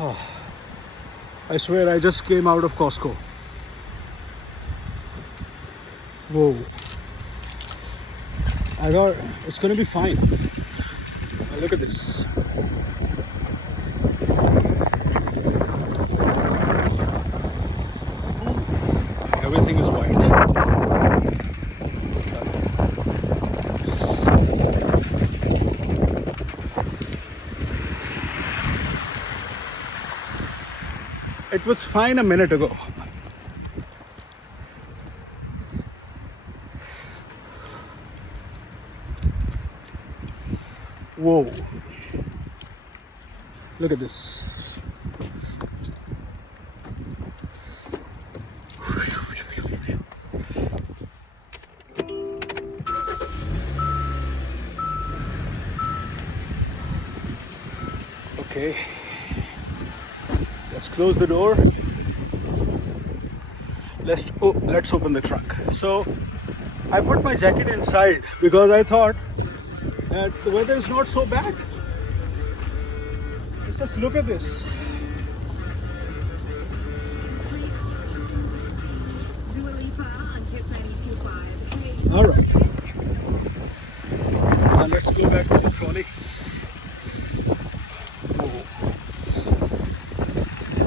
I swear I just came out of Costco. Whoa. I thought it's gonna be fine. Now look at this. Everything is white. It was fine a minute ago. Whoa. Look at this. Okay. Let's close the door. Let's open the trunk. So I put my jacket inside because I thought that the weather is not so bad. Just look at this. All right. Now let's go back to the trolley.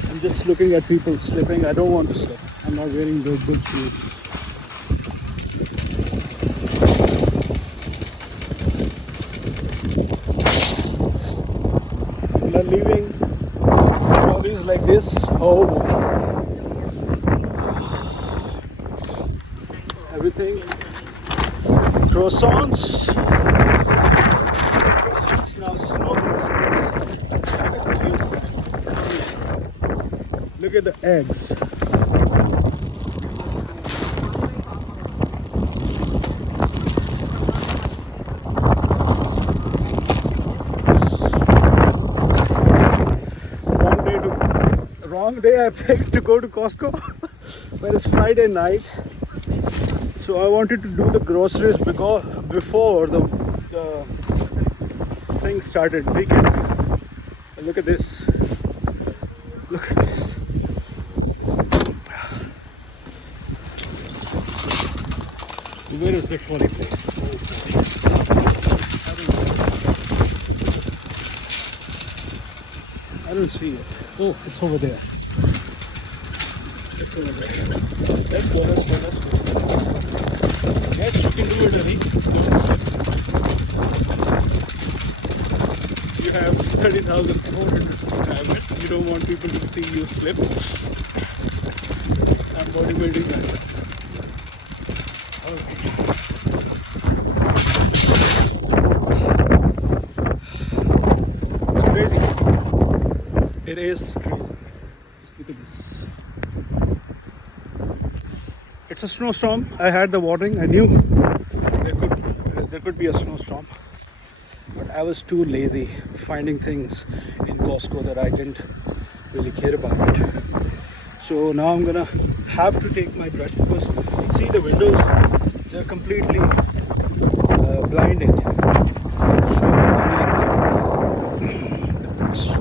I'm just looking at people slipping. I don't want to slip. I'm not wearing those good shoes. And then leaving trolleys like this. Oh, everything. Croissants. Now snow croissants. Look at the eggs. Wrong day I picked to go to Costco, but it's Friday night, so I wanted to do the groceries before the thing started weekend. And look at this. Look at this. Where is the trolley place? I don't see it. Oh, it's over there. It's over there. Let's go. Yes, you can do it, Ravi. Don't slip. You have 30,400 subscribers. You don't want people to see you slip. I'm motivating myself. Alright. It's crazy. It is crazy. Look at this. It's a snowstorm. I had the warning. I knew there could be a snowstorm, but I was too lazy finding things in Costco that I didn't really care about it. So now I'm gonna have to take my brush because see the windows, they're completely blinded. So I need the brush.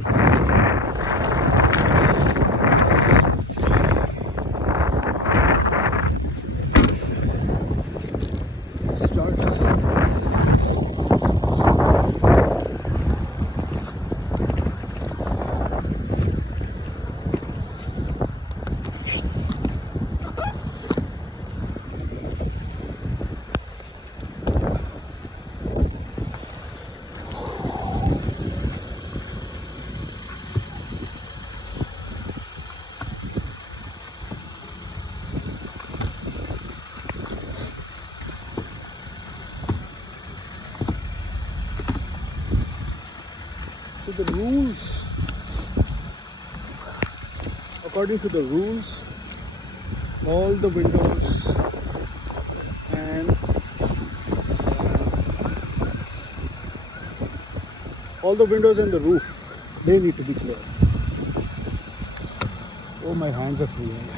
The rules, according to the rules, all the windows and the roof, they need to be clear. Oh, my hands are freezing.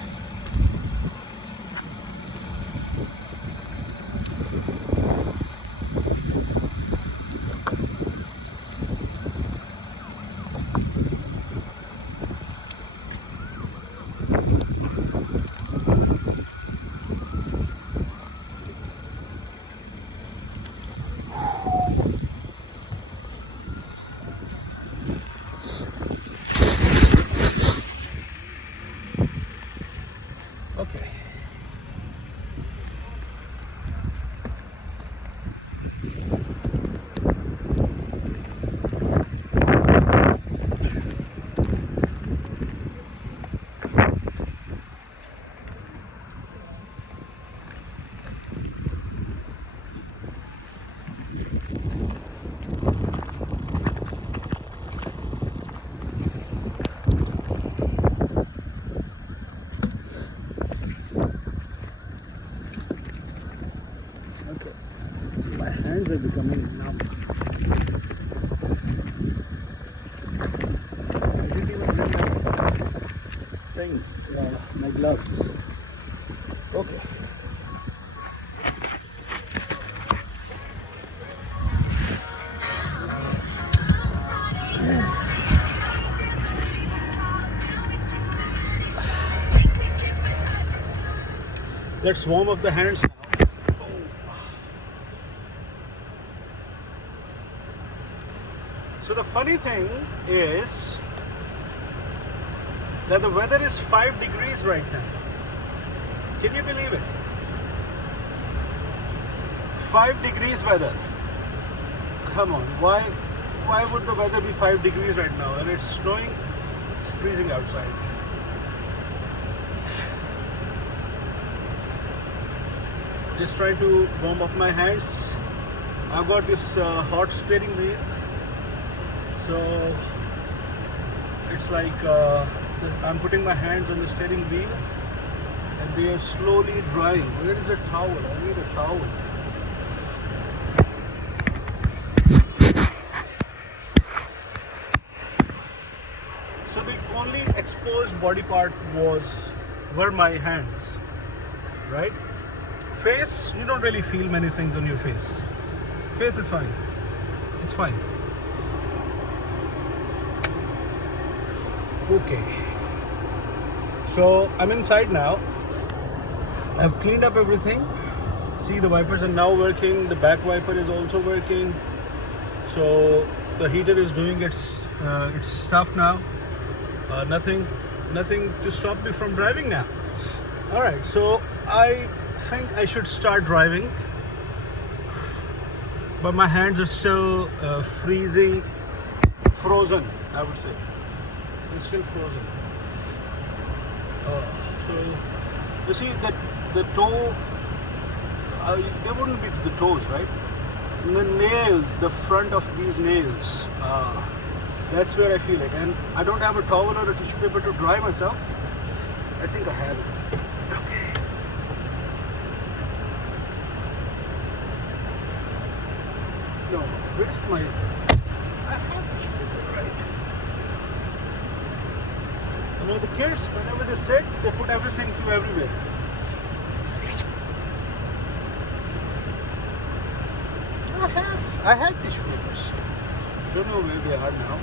things, my gloves. Okay. Let's warm up the hands now. So the funny thing is that the weather is 5 degrees right now. Can you believe it? 5 degrees weather. Come on, why would the weather be 5 degrees right now? And it's snowing, it's freezing outside. Just trying to warm up my hands. I've got this hot steering wheel, so it's like I'm putting my hands on the steering wheel and they are slowly drying. Where is a towel? I need a towel. So the only exposed body part were my hands, right? Face, you don't really feel many things on your face. Face is fine. It's fine. Okay. So I'm inside now. I've cleaned up everything. See, the wipers are now working. The back wiper is also working. So the heater is doing its stuff now. Nothing to stop me from driving now. All right. So I think I should start driving, but my hands are still frozen, I would say. They're still frozen. So you see that the toe, they wouldn't be the toes, right? And the nails, the front of these nails, that's where I feel it. And I don't have a towel or a tissue paper to dry myself. I think I have it. Okay. No, where's my... I have tissue paper, right? You know, the kids, whenever they sit, they put everything to everywhere. I have tissue papers. Don't know where they are now.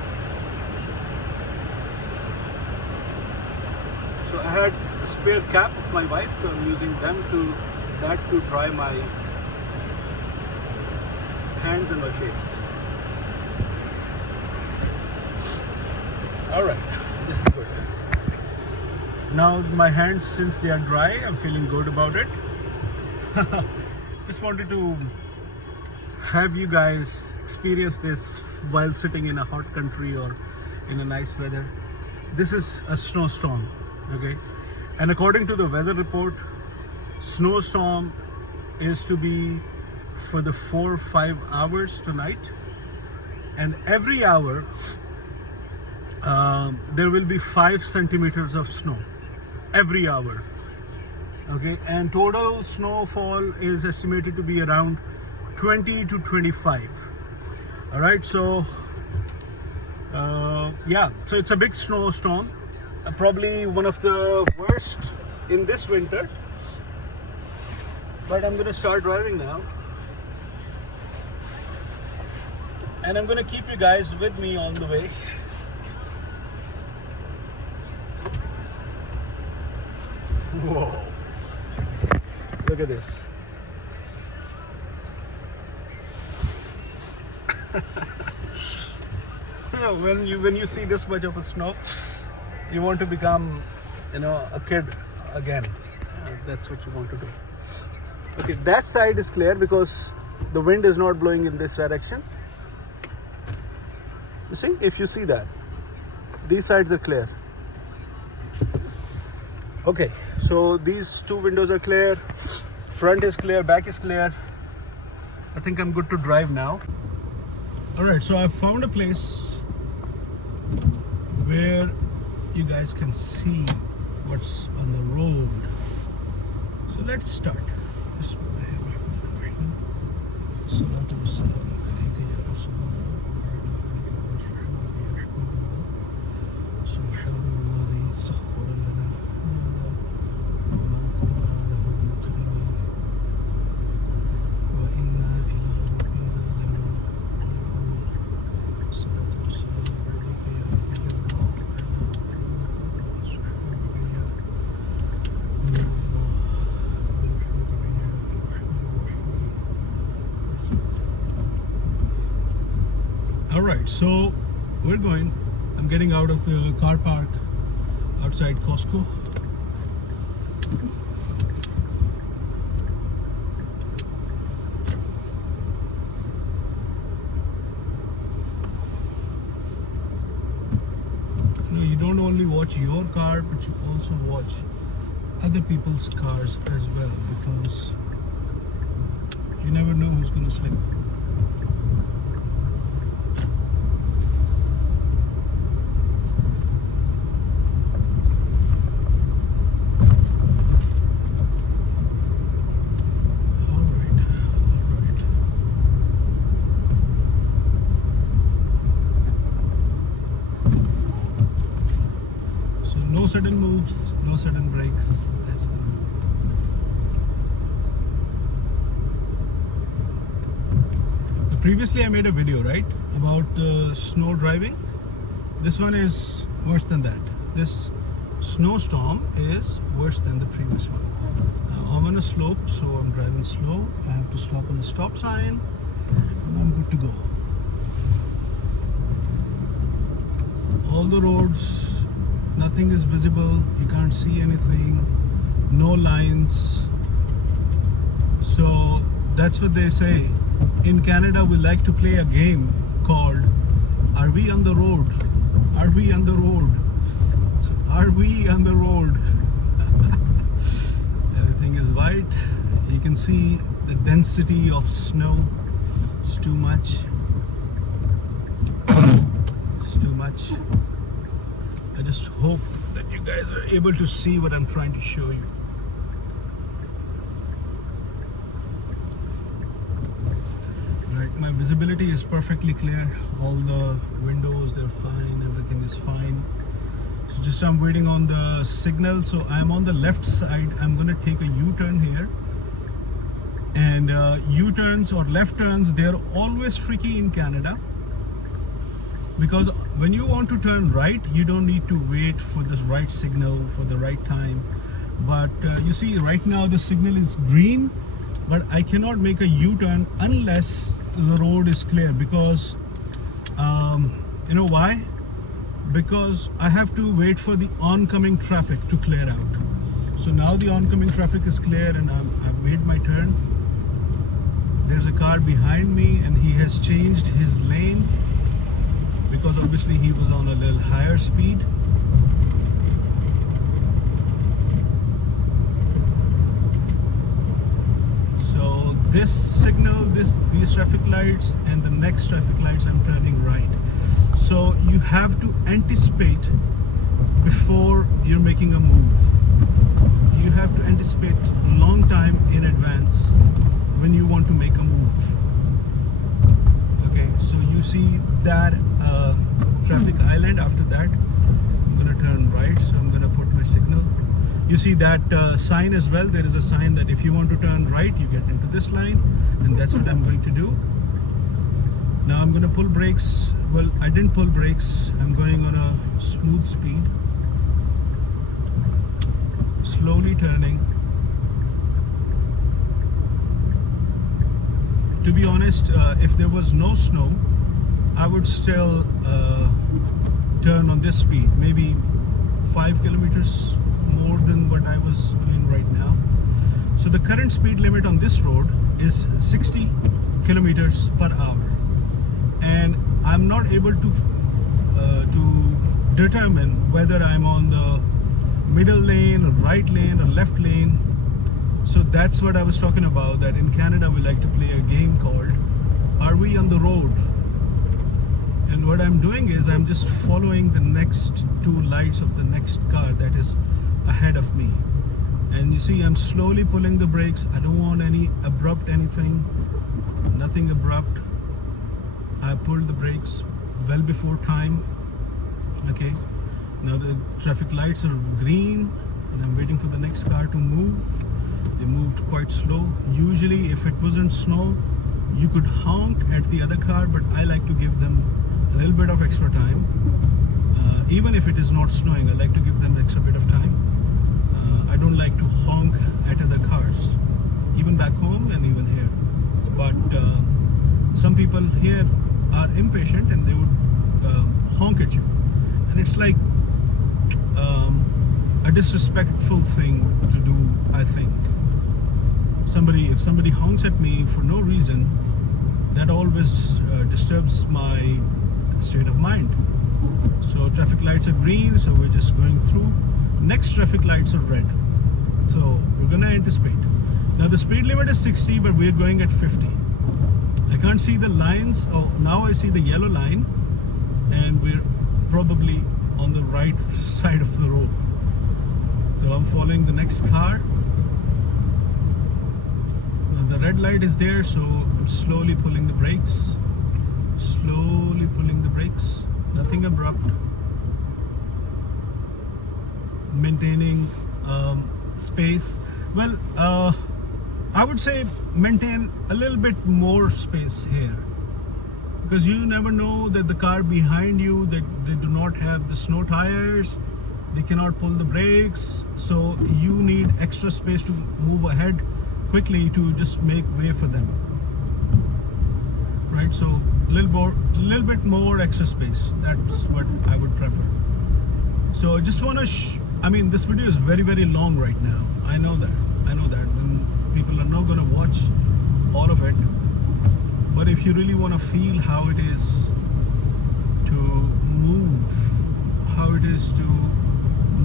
So I had a spare cap of my wife, so I'm using that to dry my hands and my face. All right, this is good. Now my hands, since they are dry, I'm feeling good about it. Just wanted to have you guys experience this while sitting in a hot country or in a nice weather. This is a snowstorm, okay? And according to the weather report, snowstorm is to be for the 4 or 5 hours tonight, and every hour there will be 5 centimeters of snow every hour, okay? And total snowfall is estimated to be around 20 to 25. All right, so yeah, so it's a big snowstorm, probably one of the worst in this winter. But I'm gonna start driving now, and I'm gonna keep you guys with me on the way. Whoa, look at this. When you see this much of a snow, you want to become, a kid again. That's what you want to do. Okay, that side is clear because the wind is not blowing in this direction. You see, if you see that, these sides are clear. Okay, so these 2 windows are clear, front is clear, back is clear. I think I'm good to drive now. All right, so I found a place where you guys can see what's on the road. So let's start. Alright, so I'm getting out of the car park outside Costco. You don't only watch your car, but you also watch other people's cars as well, because you never know who's going to slip. No sudden moves, no sudden brakes. That's the rule. Previously I made a video, right, about snow driving. This one is worse than that. This SnowStorm is worse than the previous one. I'm on a slope, so I'm driving slow. I have to stop on the stop sign, and I'm good to go. All the roads, nothing is visible, you can't see anything, no lines. So that's what they say. In Canada, we like to play a game called Are We on the Road? Are we on the road? So are we on the road? Everything is white. You can see the density of snow. It's too much. It's too much. I just hope that you guys are able to see what I'm trying to show you. Right, my visibility is perfectly clear. All the windows, they're fine. Everything is fine. So just I'm waiting on the signal. So I'm on the left side. I'm gonna take a U-turn here. And U-turns or left turns, they're always tricky in Canada. Because when you want to turn right, you don't need to wait for the right signal for the right time. But you see right now the signal is green, but I cannot make a U-turn unless the road is clear, because you know why? Because I have to wait for the oncoming traffic to clear out. So now the oncoming traffic is clear and I've made my turn. There's a car behind me and he has changed his lane, because obviously he was on a little higher speed. So this signal, these traffic lights and the next traffic lights, I'm turning right. So you have to anticipate before you're making a move. You have to anticipate a long time in advance when you want to make a move. Okay, so you see that traffic island. After that, I'm gonna turn right, so I'm gonna put my signal. You see that sign as well. There is a sign that if you want to turn right, you get into this line, and that's what I'm going to do. Now I'm gonna pull brakes. Well, I didn't pull brakes. I'm going on a smooth speed, slowly turning. To be honest, if there was no snow, I would still turn on this speed, maybe 5 kilometers more than what I was doing right now. So the current speed limit on this road is 60 kilometers per hour, and I'm not able to determine whether I'm on the middle lane, right lane, or left lane. So that's what I was talking about, that in Canada we like to play a game called Are We on the Road? And what I'm doing is I'm just following the next two lights of the next car that is ahead of me. And you see I'm slowly pulling the brakes. I don't want any abrupt anything, nothing abrupt. I pulled the brakes well before time. Okay, now the traffic lights are green and I'm waiting for the next car to move. They moved quite slow. Usually if it wasn't snow, you could honk at the other car, but I like to give them a little bit of extra time. Even if it is not snowing, I like to give them an extra bit of time. I don't like to honk at other cars, even back home and even here. But some people here are impatient and they would honk at you, and it's like a disrespectful thing to do, I think. If somebody honks at me for no reason, that always disturbs my state of mind. So traffic lights are green, so we're just going through. Next traffic lights are red, so we're gonna anticipate. Now the speed limit is 60, but we're going at 50. I can't see the lines. Oh, now I see the yellow line, and we're probably on the right side of the road. So I'm following the next car. Now the red light is there, so I'm slowly pulling the brakes. Slowly pulling the brakes. Nothing abrupt. Maintaining space. Well, I would say maintain a little bit more space here, because you never know that the car behind you, that they do not have the snow tires, they cannot pull the brakes, so you need extra space to move ahead quickly to just make way for them, right? So a little bit more extra space. That's what I would prefer. So I just want to I mean, this video is very, very long right now. I know that, and people are not going to watch all of it, but if you really want to feel how it is to move, how it is to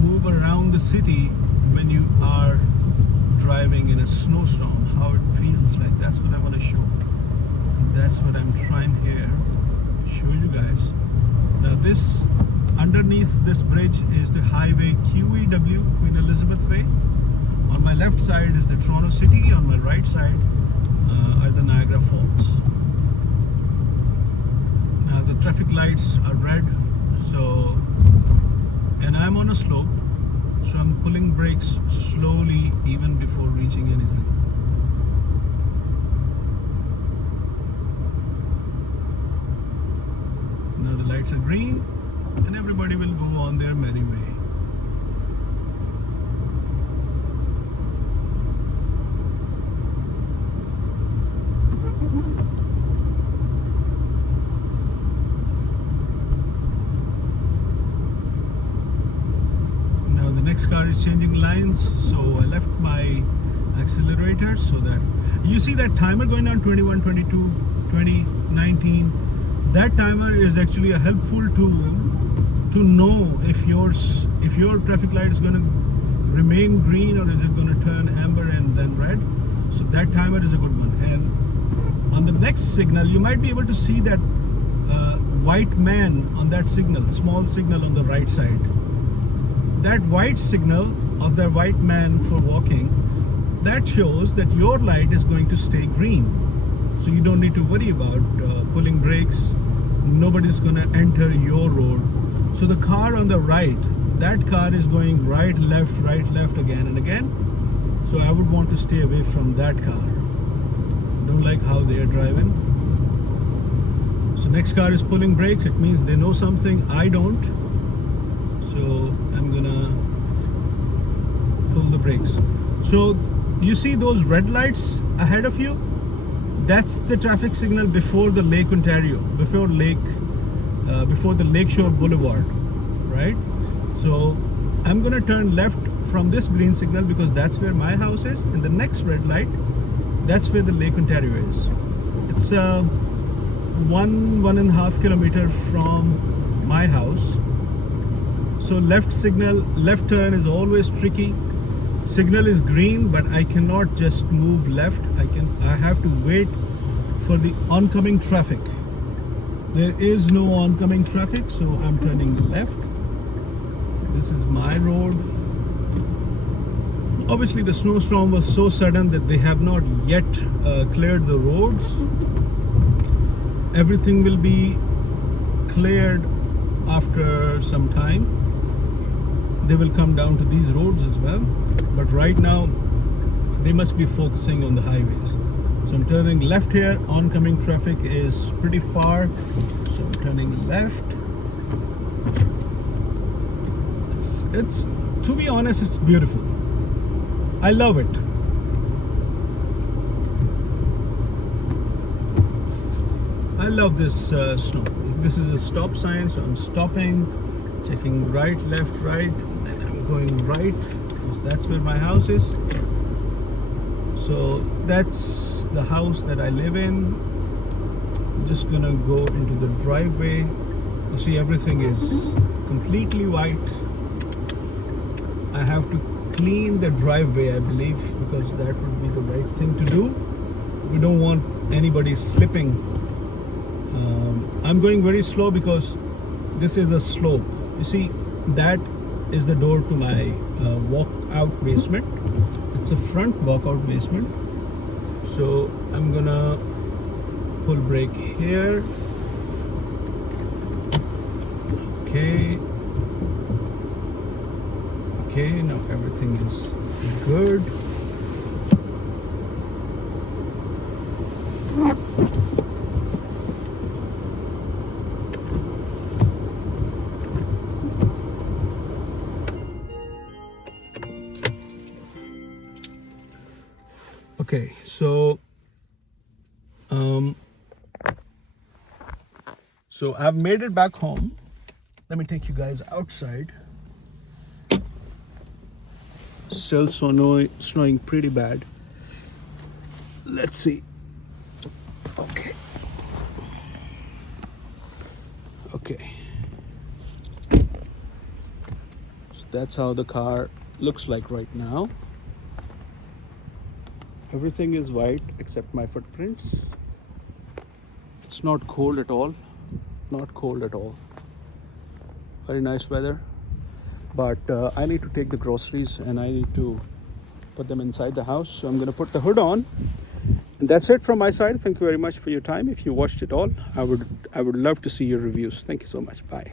move around the city when you are driving in a snowstorm, how it feels like, that's what I want to show. That's what I'm trying here show you guys. Now this, underneath this bridge is the highway QEW, Queen Elizabeth Way. On my left side is the Toronto City, on my right side are the Niagara Falls. Now the traffic lights are red, so, and I'm on a slope, so I'm pulling brakes slowly even before reaching anything. Now the lights are green and everybody will go on their merry way. Now the next car is changing lines, so I left my accelerator so that you see that timer going on 21, 22, 20, 19. That timer is actually a helpful tool to know if your traffic light is going to remain green or is it going to turn amber and then red. So that timer is a good one. And on the next signal, you might be able to see that white man on that signal, small signal on the right side. That white signal of that white man for walking, that shows that your light is going to stay green. So you don't need to worry about pulling brakes. Nobody's going to enter your road. So the car on the right, that car is going right, left again and again. So I would want to stay away from that car. Don't like how they are driving. So next car is pulling brakes. It means they know something I don't. So I'm gonna pull the brakes. So you see those red lights ahead of you? That's the traffic signal before the Lake Ontario, before the Lakeshore Boulevard, right? So I'm gonna turn left from this green signal because that's where my house is, and the next red light, that's where the Lake Ontario is. It's 1.5 kilometer from my house. So left turn is always tricky. Signal is green, but I cannot just move left. I have to wait for the oncoming traffic. There is no oncoming traffic, so I'm turning left. This is my road. Obviously the snowstorm was so sudden that they have not yet cleared the roads. Everything will be cleared after some time. They will come down to these roads as well, but right now they must be focusing on the highways. So I'm turning left here. Oncoming traffic is pretty far, so I'm turning left. It's to be honest, it's beautiful. I love it. I love this snow. This is a stop sign, so I'm stopping, checking right, left, right, and I'm going right because that's where my house is. So that's the house that I live in. I'm just gonna go into the driveway. You see, everything is completely white. I have to clean the driveway, I believe, because that would be the right thing to do. We don't want anybody slipping. I'm going very slow because this is a slope. You see, that is the door to my walk-out basement. It's a front walk-out basement. So I'm gonna pull brake here. Okay. Okay, now everything is good. Okay, so I've made it back home. Let me take you guys outside. Still snowing pretty bad. Let's see. Okay. Okay. So that's how the car looks like right now. Everything is white except my footprints. It's not cold at all. Not cold at all. Very nice weather. But I need to take the groceries and I need to put them inside the house. So I'm going to put the hood on. And that's it from my side. Thank you very much for your time. If you watched it all, I would love to see your reviews. Thank you so much. Bye.